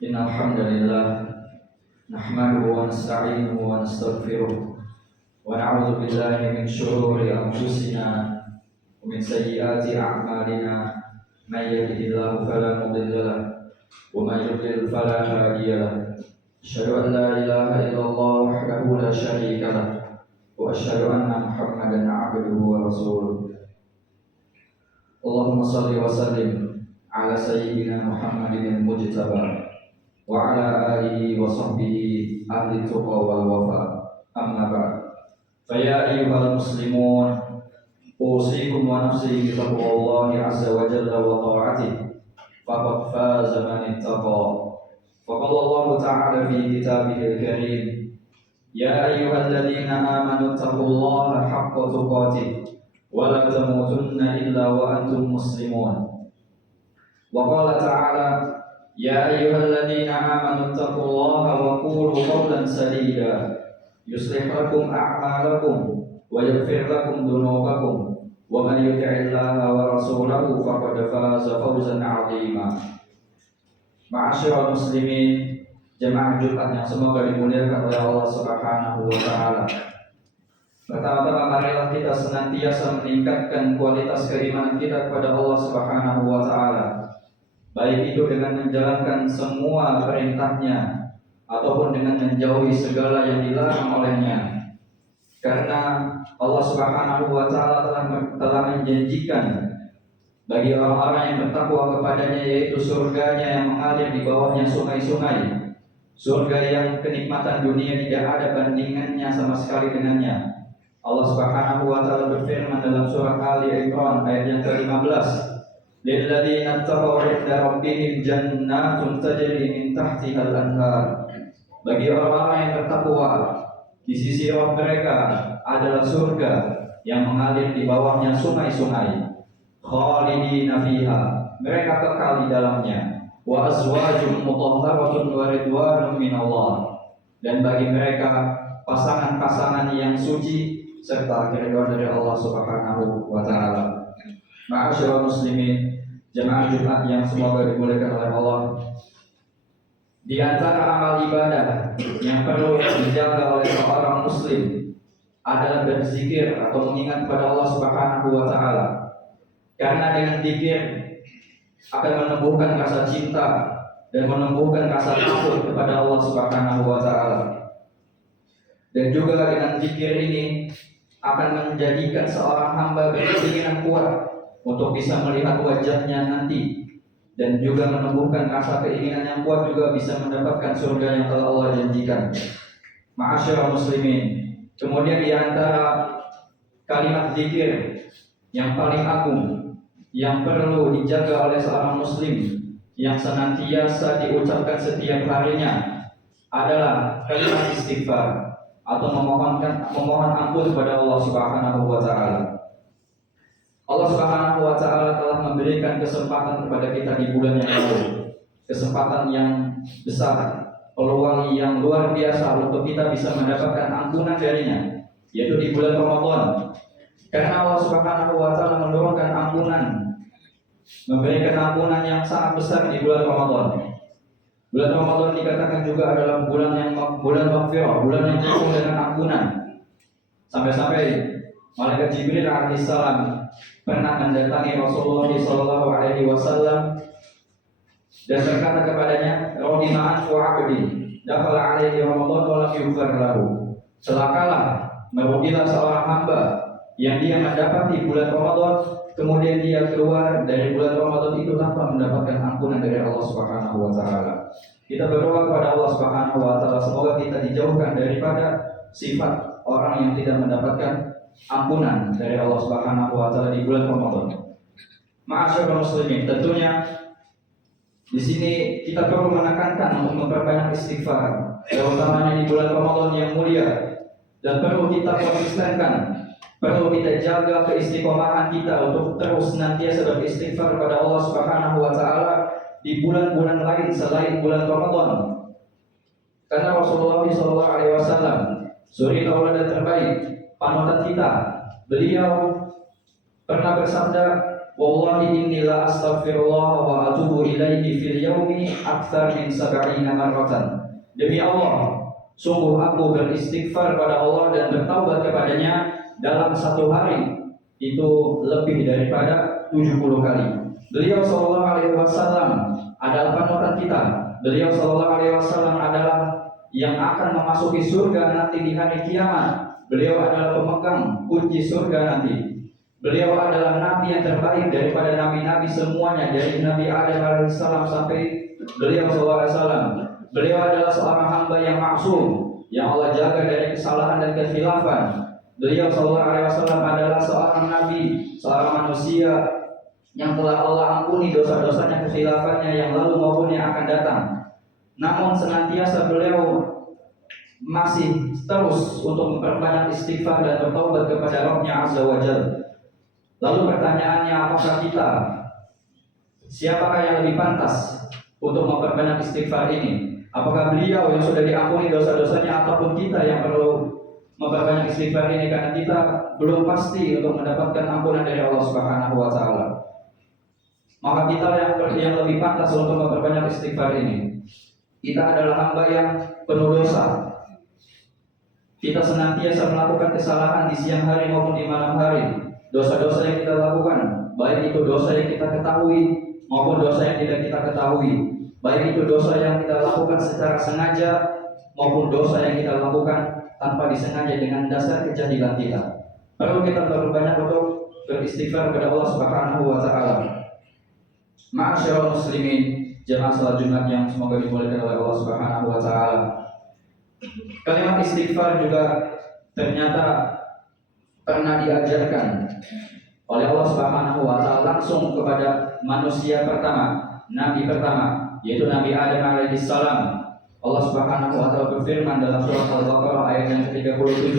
Innal hamdalillah nahmaduhu wa nasta'inuhu wa nastaghfiruh wa na'udzu billahi min shururi anfusina wa min sayyiati a'malina may yahdihillahu fala mudilla lahu wa may yudlil fala hadiya lahu. Asyhadu an la ilaha illallah wahdahu la syarika lahu wa asyhadu anna Muhammadan 'abduhu wa rasuluh. Allahumma shalli wa sallim ala sayyidina Muhammadin al-mujtaba wa ala alihi wa sahbihi ahli tuqa wal wafa. Amma ba'd. Fa ya ayyuhal muslimun, usikum wa nafsi bi taqwallahi azza wa jalla wa ta'atihi faqad faza man ittaqa. Faqala Allah ta'ala fi kitabihil karim, ya ayyuhalladzina amanu taqullaha haqqa tuqatih wa la tamutunna illa wa antum muslimun. Wa qala ta'ala, ya ayyuhalladzina amanu taqullaha wa qulu qawlan sadida yuslih lakum a'malakum wa yaghfir lakum dhunubakum wa man yuti'illaha wa rasulahu faqad faza fawzan 'azima. Ma'asyiral muslimin, jemaah Jumat yang semoga dimuliakan oleh Allah Subhanahu wa taala. Pertama-tama marilah kita senantiasa meningkatkan kualitas keimanan kita kepada Allah Subhanahu wa taala, baik itu dengan menjalankan semua perintahnya ataupun dengan menjauhi segala yang dilarang olehnya. Karena Allah Subhanahu wa taala telah menjanjikan bagi orang-orang yang bertakwa kepadanya, yaitu surganya yang mengalir di bawahnya sungai-sungai, surga yang kenikmatan dunia tidak ada bandingannya sama sekali dengannya. Allah Subhanahu wa taala berfirman dalam surah Ali Imran ayat yang ke-15, lilladzina taqaw 'inda rabbihim jannatun tajri min tahtihal anhar. Bagi orang-orang yang bertakwa, di sisi Rabb mereka adalah surga yang mengalir di bawahnya sungai-sungai. Khalidina fiha, mereka kekal di dalamnya. Wa azwajun mutahharatun wa ridwanun minallah, dan bagi mereka pasangan-pasangan yang suci serta keridhaan dari Allah Subhanahu wa taala. Ma'asyiral muslimin, jemaah Jumat yang semoga dimuliakan oleh Allah, di antara amal ibadah yang perlu dijaga oleh seorang muslim adalah berzikir atau mengingat kepada Allah Subhanahu wa taala. Karena dengan zikir akan menumbuhkan rasa cinta dan menumbuhkan rasa takut kepada Allah Subhanahu wa taala. Dan juga dengan zikir ini akan menjadikan seorang hamba berkeinginan kuat untuk bisa melihat wajahnya nanti, dan juga menumbuhkan rasa keinginan yang kuat juga bisa mendapatkan surga yang telah Allah janjikan. Ma'asyiral muslimin, kemudian di antara kalimat zikir yang paling agung yang perlu dijaga oleh seorang muslim yang senantiasa diucapkan setiap harinya adalah kalimat istighfar atau memohon ampun kepada Allah Subhanahu wa taala. Allah Subhanahu wa taala telah memberikan kesempatan kepada kita di bulan yang lalu, kesempatan yang besar, peluang yang luar biasa untuk kita bisa mendapatkan ampunan darinya, yaitu di bulan Ramadan. Karena Allah Subhanahu wa taala menurunkan ampunan, memberikan ampunan yang sangat besar di bulan Ramadan. Bulan Ramadan dikatakan juga adalah bulan maghfirah, bulan yang penuh dengan ampunan. Sampai-sampai malaikat Jibril alaihissalam pernah mendatangi Rasulullah sallallahu alaihi wasallam dan berkata kepadanya, "Rahimah anfu 'abdi, dakhala alaihi Ramadan wa lam yughfar lahu." Celakalah, merugilah seorang hamba yang dia mendapati bulan Ramadan, kemudian dia keluar dari bulan Ramadan itu tanpa mendapatkan ampunan dari Allah Subhanahu wa taala. Kita berdoa kepada Allah Subhanahu wa taala semoga kita dijauhkan daripada sifat orang yang tidak mendapatkan ampunan dari Allah Subhanahu wa taala di bulan Ramadan. Ma'asyiral muslimin, tentunya di sini kita perlu menekankan untuk memperbanyak istighfar, terutama di bulan Ramadan yang mulia, dan perlu kita konsistenkan, perlu kita jaga keistiqomahan kita untuk terus senantiasa beristighfar kepada Allah Subhanahu wa taala di bulan-bulan lain selain bulan Ramadan. Karena Rasulullah sallallahu alaihi wasallam, suri tauladan terbaik, panutan kita, beliau pernah bersabda, wallahi inni la astaghfirullah wa atubu ilaihi fil yaumi aktsar min 70 marratan. Demi Allah, sungguh aku beristighfar pada Allah dan bertaubat kepadanya dalam satu hari itu lebih daripada 70 kali. Beliau sallallahu alaihi wasallam adalah panutan kita. Beliau sallallahu alaihi wasallam adalah yang akan memasuki surga nanti di hari kiamat. Beliau adalah pemegang kunci surga nanti. Beliau adalah nabi yang terbaik daripada nabi-nabi semuanya, dari Nabi Adam alaihissalam sampai beliau sallallahu alaihi wasallam. Beliau adalah seorang hamba yang maksum, yang Allah jaga dari kesalahan dan kekhilafan. Beliau sallallahu alaihi wasallam adalah seorang nabi, seorang manusia yang telah Allah ampuni dosa-dosanya, kekhilafannya yang lalu maupun yang akan datang. Namun senantiasa beliau masih terus untuk memperbanyak istighfar dan bertaubat kepada Rabb-Nya Azza wa Jalla. Lalu pertanyaannya, apakah kita, siapakah yang lebih pantas untuk memperbanyak istighfar ini? Apakah beliau yang sudah diampuni dosa-dosanya ataupun kita yang perlu memperbanyak istighfar ini, karena kita belum pasti untuk mendapatkan ampunan dari Allah Subhanahu wa taala. Maka kita yang lebih pantas untuk memperbanyak istighfar ini. Kita adalah hamba yang penuh dosa. Kita senantiasa melakukan kesalahan di siang hari maupun di malam hari. Dosa-dosa yang kita lakukan, baik itu dosa yang kita ketahui maupun dosa yang tidak kita ketahui, baik itu dosa yang kita lakukan secara sengaja maupun dosa yang kita lakukan tanpa disengaja dengan dasar kejahilan kita. Perlu kita berbanyak untuk beristighfar kepada Allah Subhanahu wa taala. Ma'asyiral muslimin, jemaah salat Jumat yang semoga dimuliakan oleh Allah Subhanahu wa taala. Kalimat istighfar juga ternyata pernah diajarkan oleh Allah Subhanahu wa taala langsung kepada manusia pertama, nabi pertama, yaitu Nabi Adam alaihissalam. Allah Subhanahu wa taala berfirman dalam surat Al-Baqarah ayat yang ke-37,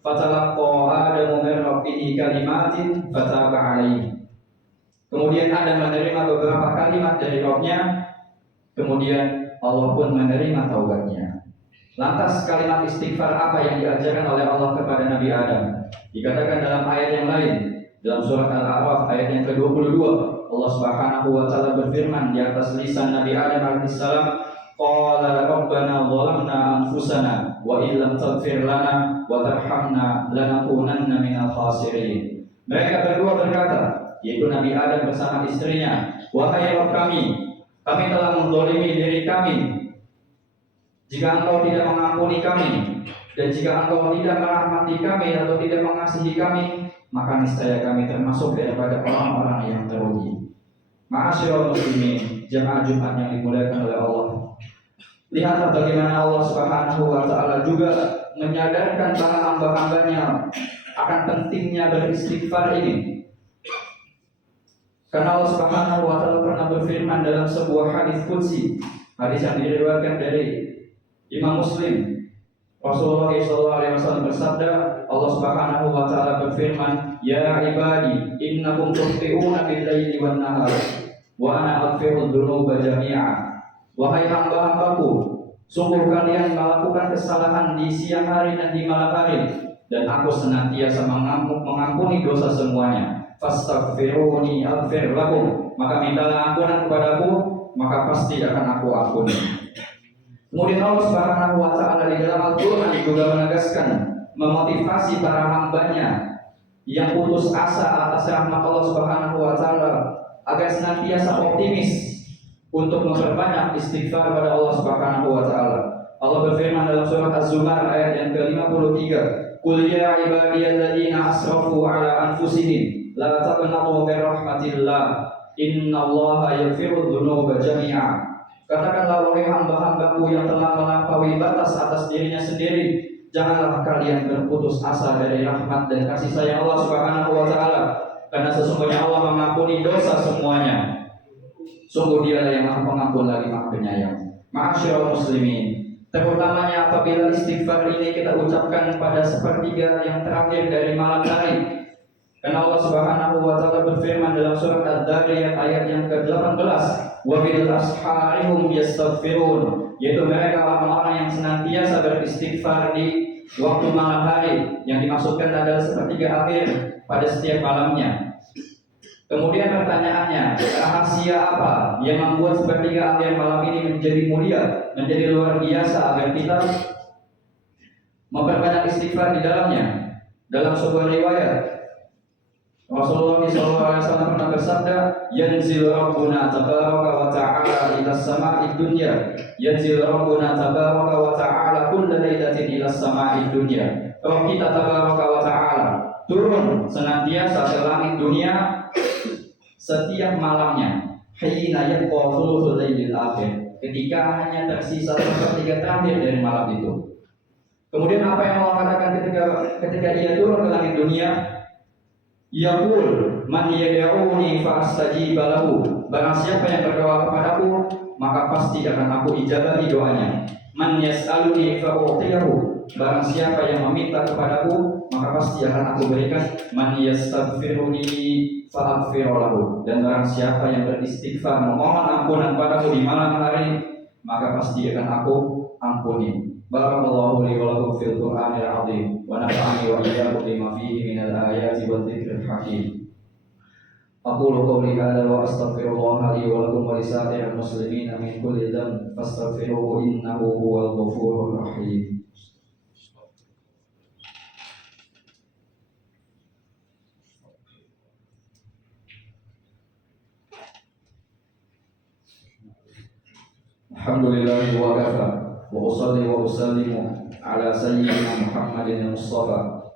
"Fatalaqqa Adamu min rabbih kalimatin fataba alaihi." Kemudian Adam menerima beberapa kalimat dari Rabb-Nya, kemudian Allah pun menerima taubatnya. Lantas kalimat istighfar apa yang diajarkan oleh Allah kepada Nabi Adam? Dikatakan dalam ayat yang lain, dalam surat Al-A'raf ayat yang ke-22, Allah Subhanahu wa taala berfirman di atas lisan Nabi Adam alaihissalam, "Qala rabbana zalamna anfusana wa illam taghfir lana wa tarhamna lanakunanna minal khasirin." Mereka berdua berkata, yaitu Nabi Adam bersama istrinya, "Wahai Rabb kami telah menzalimi diri kami. Jika Engkau tidak mengampuni kami, dan jika Engkau tidak merahmati kami atau tidak mengasihi kami, maka niscaya kami termasuk daripada orang-orang yang terugi." Ma'asyiral muslimin, jemaah Jumat yang dimuliakan oleh Allah. Lihatlah bagaimana Allah Subhanahu wa taala juga menyadarkan para hamba-hambanya akan pentingnya beristighfar ini. Karena Allah Subhanahu wa taala pernah berfirman dalam sebuah hadis qudsi, hadis yang diriwayatkan dari Imam Muslim. Rasulullah SAW bersabda, Allah Subhanahu wa taala berfirman, "Ya ibadi, innakum tukhti'una bil-laili wan-nahar, wa ana aghfiru dzunuba jami'a." Wahai hamba-hambaku, sungguh kalian melakukan kesalahan di siang hari dan di malam hari, dan aku senantiasa mengampuni dosa semuanya. Fastaghfiruni aghfir lakum, maka mintalah ampunan kepadaku, maka pasti akan aku ampuni. Kemudian Allah Subhanahu wa taala di dalam Al-Qur'an juga menegaskan, memotivasi para hambanya yang putus asa atas rahmat Allah Subhanahu wa taala agar senantiasa optimis untuk memperbanyak istighfar pada Allah Subhanahu wa taala. Allah berfirman dalam surat Az-Zumar ayat yang ke-53, "Qul ya ibadiyalladzina asrafu ala anfusihim la taqnatu min rahmatillah innallaha yaghfiru dzunuba jami'a." Katakanlah wahai hamba-hambaku yang telah melampaui batas atas dirinya sendiri, janganlah kalian berputus asa dari rahmat dan kasih sayang Allah Subhanahu wa taala, karena sesungguhnya Allah mengampuni dosa semuanya. Sungguh Dialah yang Maha Pengampun lagi Maha Penyayang. Ma'asyiral muslimin, terutamanya apabila istighfar ini kita ucapkan pada sepertiga yang terakhir dari malam hari. Karena Allah Subhanahu wa taala berfirman dalam surat Ad-Dariyat ayat yang ke-18, "Wa bil asharihum yastaghfirun," yaitu mereka orang-orang yang senantiasa beristighfar di waktu malam hari, yang dimaksudkan adalah sepertiga akhir pada setiap malamnya. Kemudian pertanyaannya, rahasia apa yang membuat sepertiga akhir malam ini menjadi mulia, menjadi luar biasa agar kita memperbanyak istighfar di dalamnya? Dalam sebuah riwayat, Rasulullah SAW pernah bersabda, "Yanzil Rabbuna tabaraka wa ta'ala ila sama'i dunya." Yanzil Rabbuna tabaraka wa ta'ala kulla lailatin ila sama'i dunya. Rabb kita tabaraka wa ta'ala turun senantiasa ke langit dunia setiap malamnya. Hina yabqa thuluthul lailil akhir, ketika hanya tersisa sepertiga terakhir dari malam itu. Kemudian apa yang Allah katakan ketika ia turun ke langit dunia? Yaqul man yad'uni fa astajiba lahu. Barang siapa yang berdoa kepadaku, maka pasti akan aku ijabahi doanya. Man yas'aluni fa u'tiyahu. Barang siapa yang meminta kepadaku, maka pasti akan aku berikan. Man yastaghfiruni fa aghfir lahu. Dan barang siapa yang beristighfar memohon ampunan padaku di malam hari, maka pasti akan aku ampuni. Barakallahu li wa lakum fil Qur'anil 'azim wa nafa'ani wa iyyakum bima fihi minal ayati wal dzikril hakim. Aqulu qawli hadza wa astaghfirullaha li wa lakum wa lisa'iril muslimina min kulli dhanb fastaghfiruhu innahu huwal ghafurur rahim. Alhamdulillahi wa kafa wa usalli wa usallimu ala sayyidina Muhammadin al-Mustafa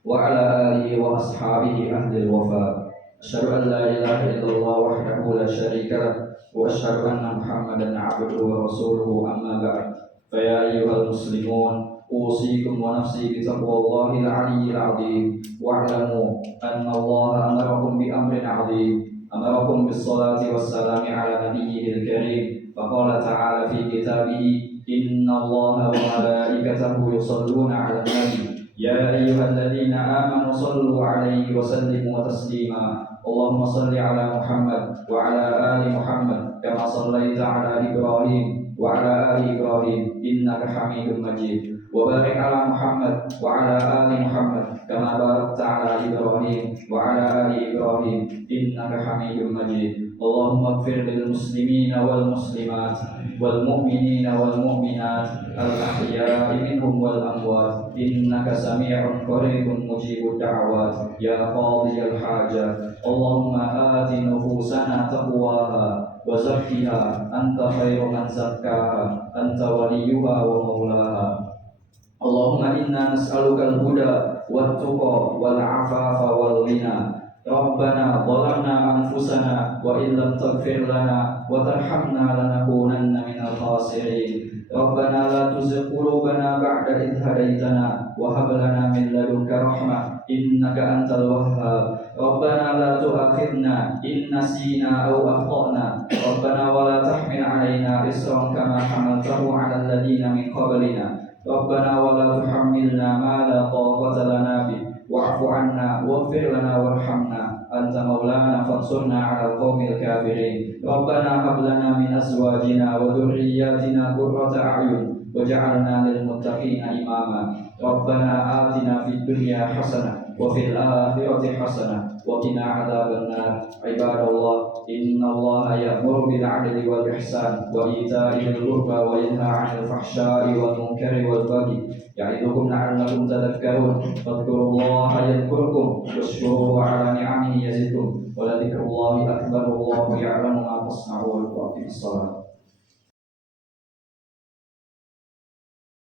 wa ala alihi wa ashabihi ahli al-wafa. Asyhadu an la ilaha illallah wahdahu la syarika lah wa asyhadu anna Muhammadan abduhu wa rasuluhu, amma ba'd. Fa ya ayyuhal muslimun, usikum wa nafsi bi taqwallahil 'aliyyil 'azim wa 'alamu anna Allah amarakum bi amrin 'azim. Amarakum bis salati was salami ala nabiyyil karim. فقال تعالى في كتابه إن الله وملائكته يصلون على النبي يا أيها الذين آمنوا صلوا عليه وسلموا تسليما اللهم صل على محمد وعلى آل محمد كما صليت على إبراهيم وعلى آل إبراهيم إنك حميد مجيد وبارك على محمد وعلى آل محمد كما باركت على إبراهيم وعلى آل إبراهيم إنك حميد مجيد اللهم اغفر للمسلمين والمسلمات والمؤمنين والمؤمنات الأحياء منهم والأموات إنك سميع قريب مجيب الدعوات يا قاضي الحاجات اللهم آت نفوسنا تقواها وزكها أنت خير من زكاها أنت وليها ومولاها اللهم إنا نسألك الهدى والتقى والعفاف والغنى ربنا ظلمنا أنفسنا وإن لم تغفر لنا وترحمنا لنكونن من الخاسرين ربنا لا تزغ قلوبنا بعد إذ هديتنا وهب لنا من لدنك رحمة إنك أنت الوهاب ربنا لا تؤاخذنا إن نسينا أو أخطأنا ربنا ولا تحمل علينا إصرا كما حملته على الذين من قبلنا ربنا ولا تحملنا ما لا طاقة لنا به واعف عنا واغفر لنا وارحمنا أنت مولانا فانصرنا على القوم الكافرين ربنا هب لنا من أزواجنا وذرياتنا قرة أعين وجعلنا للمتقين إماما ربنا آتنا في الدنيا حسنة وفي الآخرة حسنة وقنا عذاب النار عباد الله إن الله يأمر بالعدل والإحسان وإيتاء ذي القربى وينهى عن الفحشاء والمنكر والبغي يعظكم لعلكم تذكرون فاذكروا الله يذكركم واشكروه على نعمه يزدكم ولذكر الله أكبر والله يعلم ما تصنعون وأقم الصلاة.